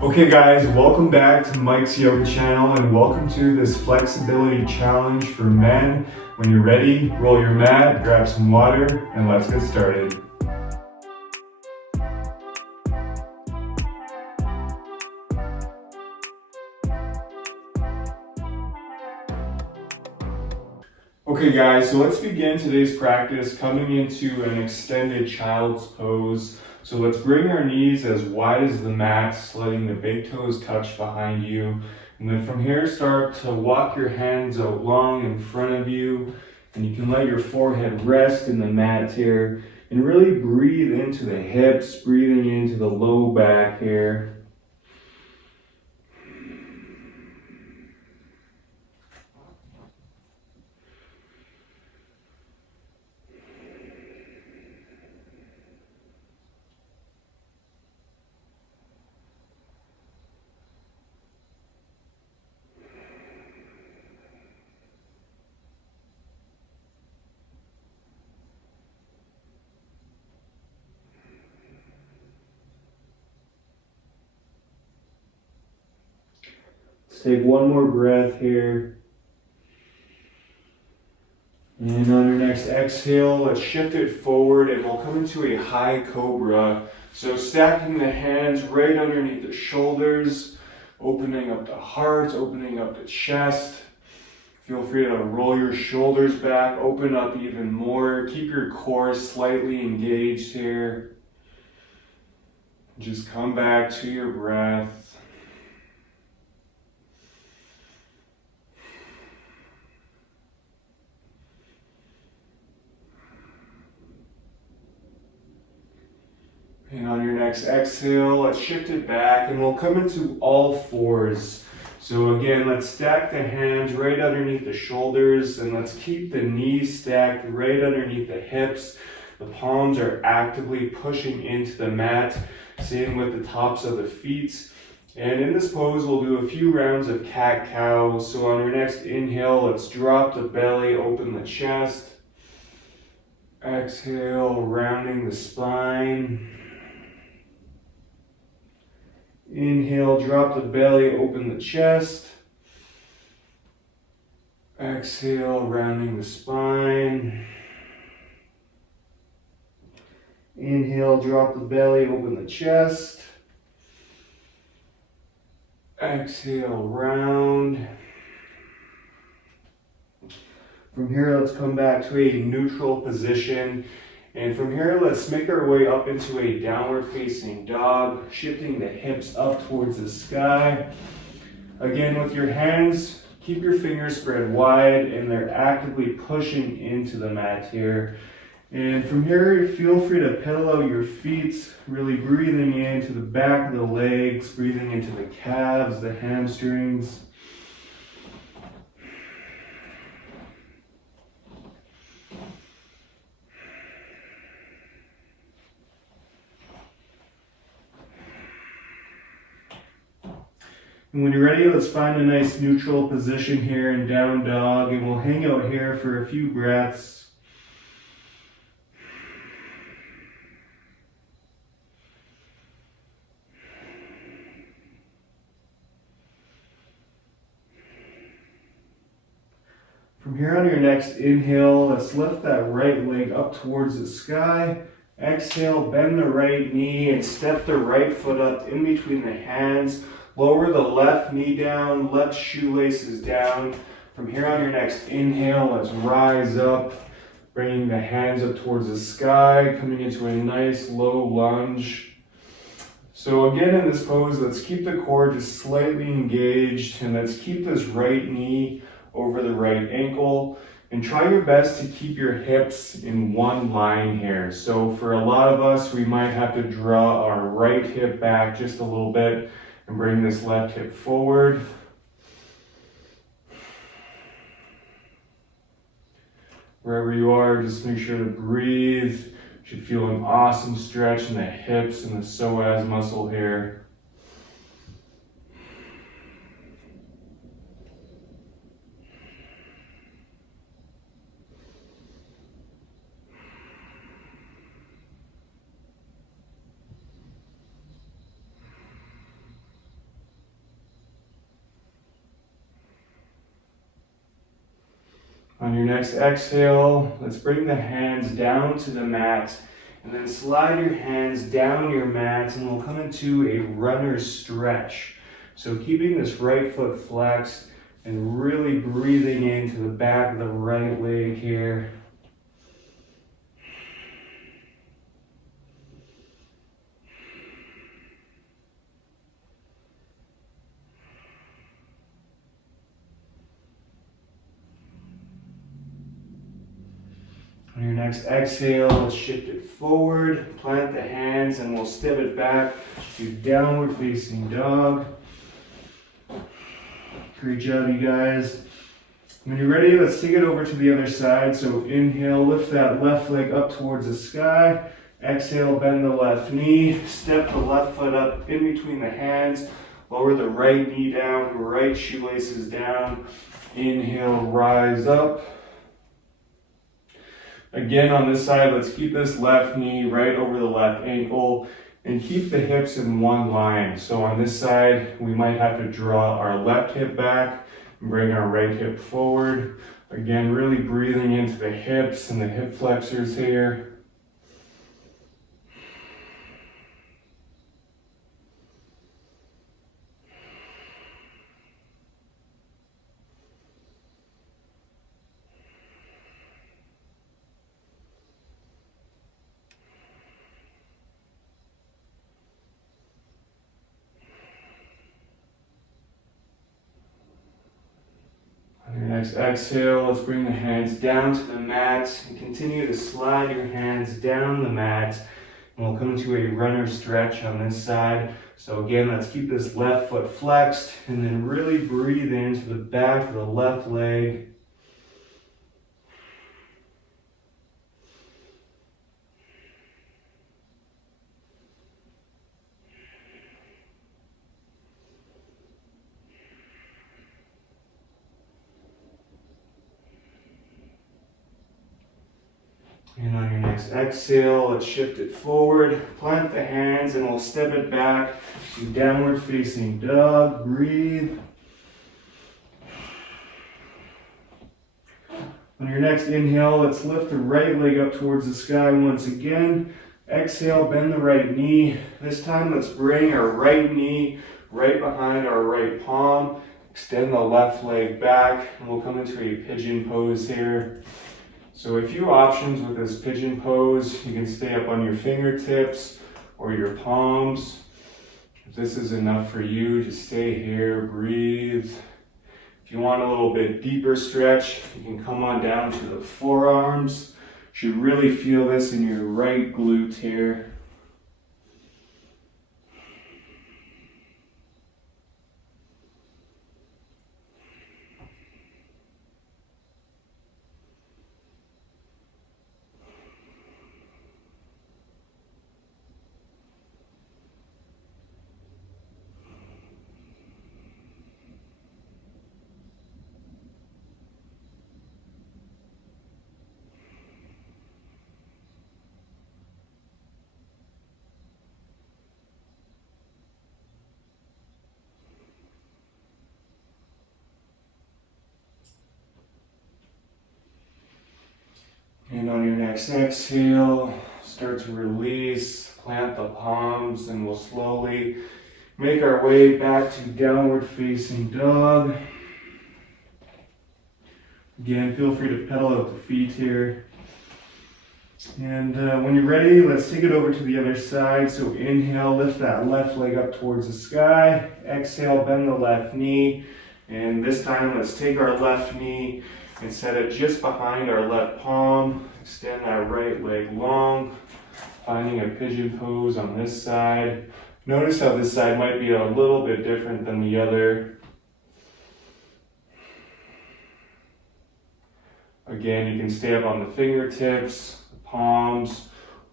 Okay guys, welcome back to Mike's Yoga channel and welcome to this flexibility challenge for men. When you're ready, roll your mat, grab some water, and let's get started. Okay guys, so let's begin today's practice coming into an extended child's pose. So let's bring our knees as wide as the mat, letting the big toes touch behind you. And then from here, start to walk your hands out long in front of you. And you can let your forehead rest in the mat here. And really breathe into the hips, breathing into the low back here. Let's take one more breath here. And on your next exhale, let's shift it forward and we'll come into a high cobra. So stacking the hands right underneath the shoulders, opening up the heart, opening up the chest. Feel free to roll your shoulders back, open up even more. Keep your core slightly engaged here. Just come back to your breath. And on your next exhale, let's shift it back and we'll come into all fours. So again, let's stack the hands right underneath the shoulders and let's keep the knees stacked right underneath the hips. The palms are actively pushing into the mat. Same with the tops of the feet. And in this pose, we'll do a few rounds of cat-cow. So on your next inhale, let's drop the belly, open the chest. Exhale, rounding the spine. Inhale, drop the belly, open the chest. Exhale, rounding the spine. Inhale, drop the belly, open the chest. Exhale, round. From here, let's come back to a neutral position. And from here, let's make our way up into a downward facing dog, shifting the hips up towards the sky. Again, with your hands, keep your fingers spread wide and they're actively pushing into the mat here. And from here, feel free to pedal out your feet, really breathing into the back of the legs, breathing into the calves, the hamstrings. And when you're ready, let's find a nice neutral position here in down dog, and we'll hang out here for a few breaths. From here on your next inhale, let's lift that right leg up towards the sky. Exhale, bend the right knee and step the right foot up in between the hands. Lower the left knee down, left shoelaces down. From here on your next inhale, let's rise up, bringing the hands up towards the sky, coming into a nice low lunge. So again, in this pose, let's keep the core just slightly engaged and let's keep this right knee over the right ankle. And try your best to keep your hips in one line here. So for a lot of us, we might have to draw our right hip back just a little bit and bring this left hip forward. Wherever you are, just make sure to breathe. You should feel an awesome stretch in the hips and the psoas muscle here. On your next exhale, let's bring the hands down to the mat and then slide your hands down your mat and we'll come into a runner's stretch. So keeping this right foot flexed and really breathing into the back of the right leg here. On your next exhale, let's shift it forward, plant the hands, and we'll step it back to downward facing dog. Great job, you guys. When you're ready, let's take it over to the other side. So inhale, lift that left leg up towards the sky. Exhale, bend the left knee, step the left foot up in between the hands, lower the right knee down, right shoelaces down. Inhale, rise up. Again, on this side, let's keep this left knee right over the left ankle and keep the hips in one line. So on this side, we might have to draw our left hip back and bring our right hip forward. Again, really breathing into the hips and the hip flexors here. Next exhale, let's bring the hands down to the mat and continue to slide your hands down the mat. And we'll come to a runner stretch on this side. So again, let's keep this left foot flexed and then really breathe into the back of the left leg. And on your next exhale, let's shift it forward, plant the hands, and we'll step it back to downward facing dog. Breathe. On your next inhale, let's lift the right leg up towards the sky once again. Exhale, bend the right knee. This time, let's bring our right knee right behind our right palm. Extend the left leg back, and we'll come into a pigeon pose here. So a few options with this pigeon pose. You can stay up on your fingertips or your palms. If this is enough for you, just stay here, breathe. If you want a little bit deeper stretch, you can come on down to the forearms. You should really feel this in your right glute here. And on your next exhale, start to release, plant the palms, and we'll slowly make our way back to downward facing dog. Again, feel free to pedal out the feet here. And when you're ready, let's take it over to the other side. So inhale, lift that left leg up towards the sky. Exhale, bend the left knee. And this time, let's take our left knee and set it just behind our left palm. Extend that right leg long, finding a pigeon pose on this side. Notice how this side might be a little bit different than the other. Again, you can stay up on the fingertips, the palms,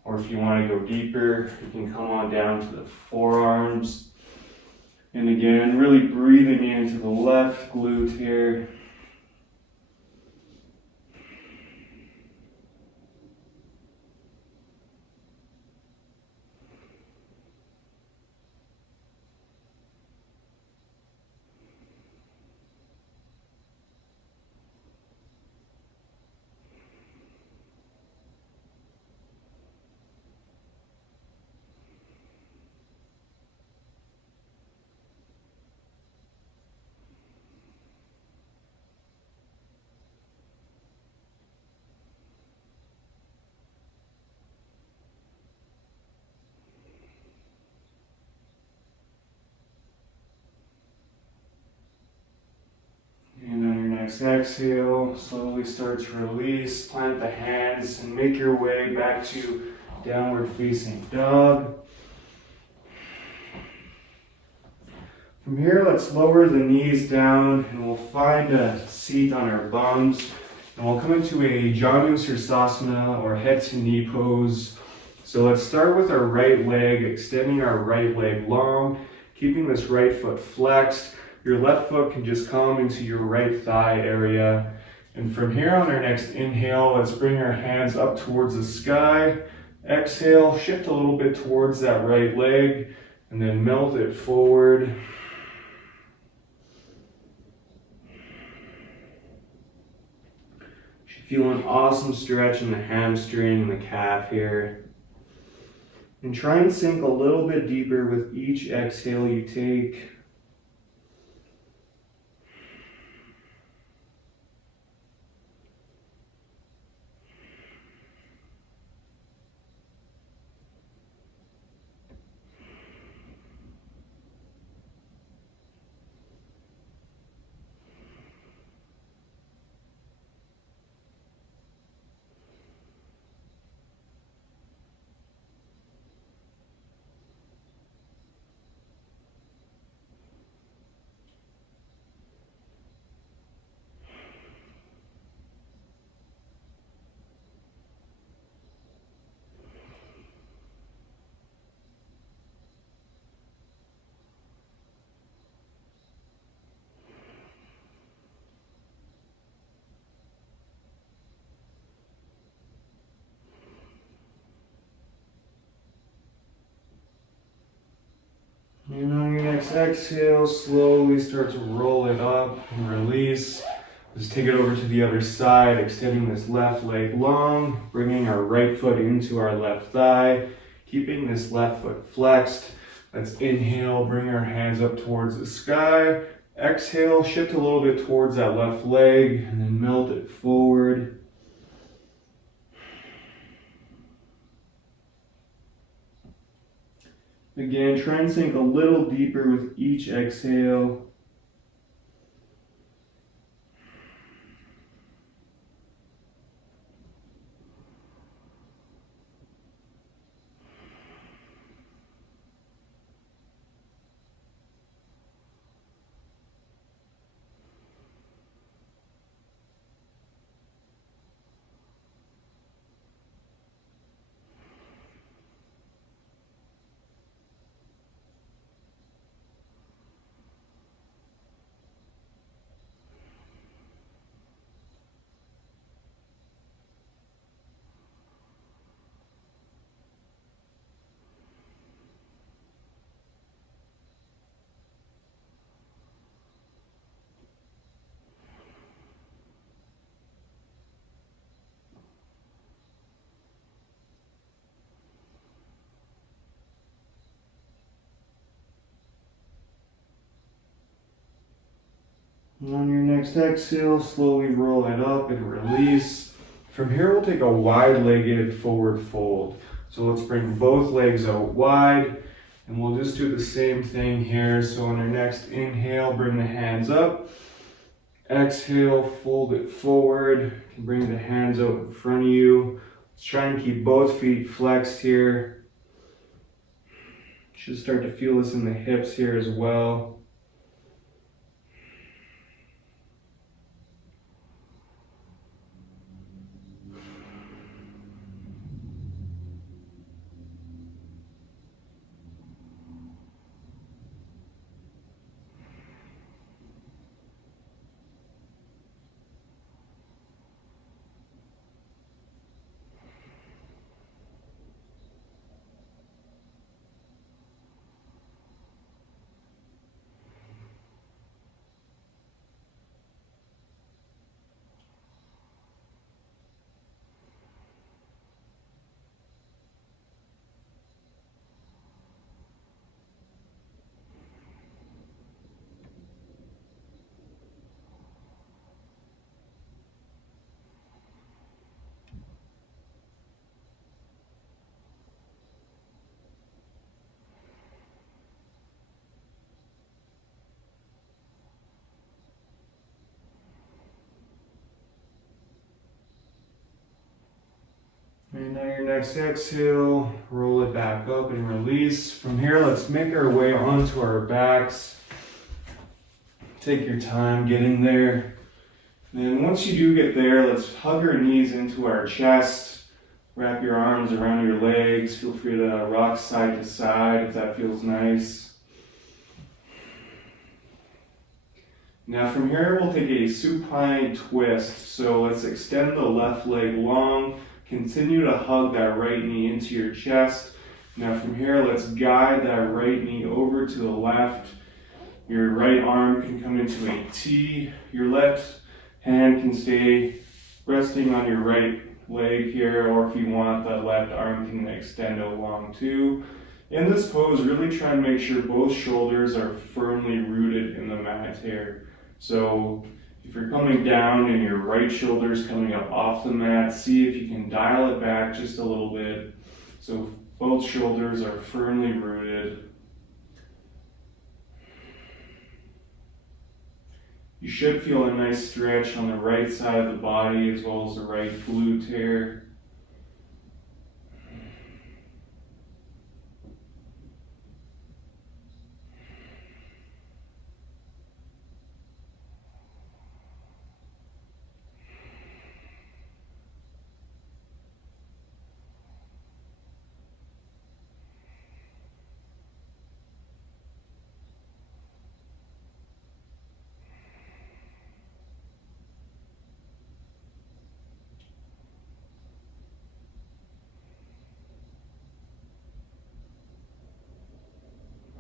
or if you want to go deeper, you can come on down to the forearms. And again, really breathing into the left glute here. Next exhale, slowly start to release. Plant the hands and make your way back to downward facing dog. From here, let's lower the knees down and we'll find a seat on our bums. And we'll come into a Janu Sirsasana or head to knee pose. So let's start with our right leg, extending our right leg long, keeping this right foot flexed. Your left foot can just come into your right thigh area. And from here on our next inhale, let's bring our hands up towards the sky. Exhale, shift a little bit towards that right leg, and then melt it forward. Feel an awesome stretch in the hamstring and the calf here. And try and sink a little bit deeper with each exhale you take. And on your next exhale, slowly start to roll it up and release. Just take it over to the other side, extending this left leg long, bringing our right foot into our left thigh, keeping this left foot flexed. Let's inhale, bring our hands up towards the sky. Exhale, shift a little bit towards that left leg, and then melt it forward. Again, try and sink a little deeper with each exhale. On your next exhale, slowly roll it up and release. From here, we'll take a wide-legged forward fold. So let's bring both legs out wide, and we'll just do the same thing here. So on our next inhale, bring the hands up. Exhale, fold it forward. Bring the hands out in front of you. Let's try and keep both feet flexed here. Should start to feel this in the hips here as well. And on your next exhale, roll it back up and release. From here, let's make our way onto our backs. Take your time getting there. Then once you do get there, let's hug our knees into our chest. Wrap your arms around your legs. Feel free to rock side to side if that feels nice. Now from here, we'll take a supine twist. So let's extend the left leg long. Continue to hug that right knee into your chest. Now from here, let's guide that right knee over to the left. Your right arm can come into a T. Your left hand can stay resting on your right leg here, or if you want, that left arm can extend along too. In this pose, really try and make sure both shoulders are firmly rooted in the mat here. So if you're coming down and your right shoulder is coming up off the mat, see if you can dial it back just a little bit so both shoulders are firmly rooted. You should feel a nice stretch on the right side of the body as well as the right glute here.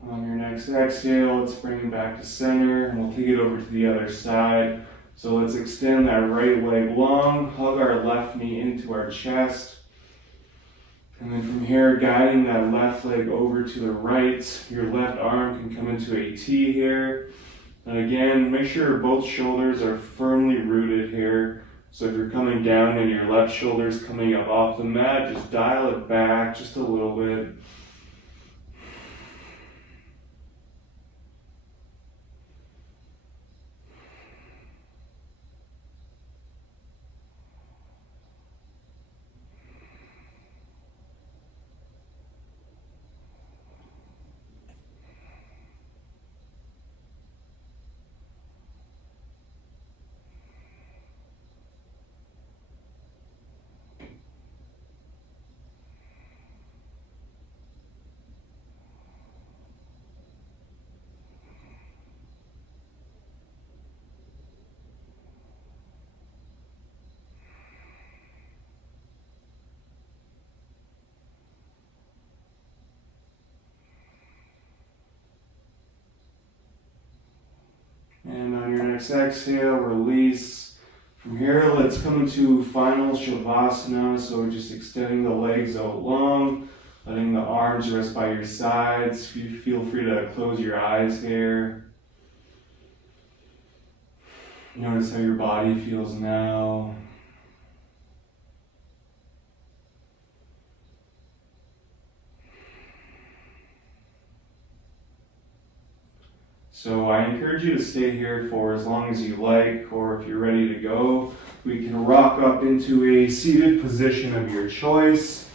On your next exhale, let's bring it back to center and we'll take it over to the other side. So let's extend that right leg long, hug our left knee into our chest. And then from here, guiding that left leg over to the right, your left arm can come into a T here. And again, make sure both shoulders are firmly rooted here. So if you're coming down and your left shoulder's coming up off the mat, just dial it back just a little bit. And on your next exhale, release. From here, let's come into final Shavasana. So just extending the legs out long, letting the arms rest by your sides. Feel free to close your eyes here. Notice how your body feels now. So I encourage you to stay here for as long as you like, or if you're ready to go, we can rock up into a seated position of your choice.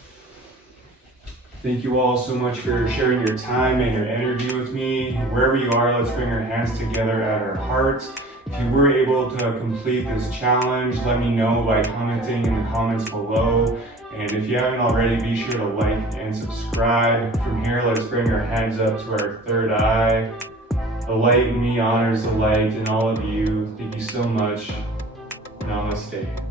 Thank you all so much for sharing your time and your energy with me. Wherever you are, let's bring our hands together at our heart. If you were able to complete this challenge, let me know by commenting in the comments below. And if you haven't already, be sure to like and subscribe. From here, let's bring our hands up to our third eye. The light in me honors the light in all of you. Thank you so much. Namaste.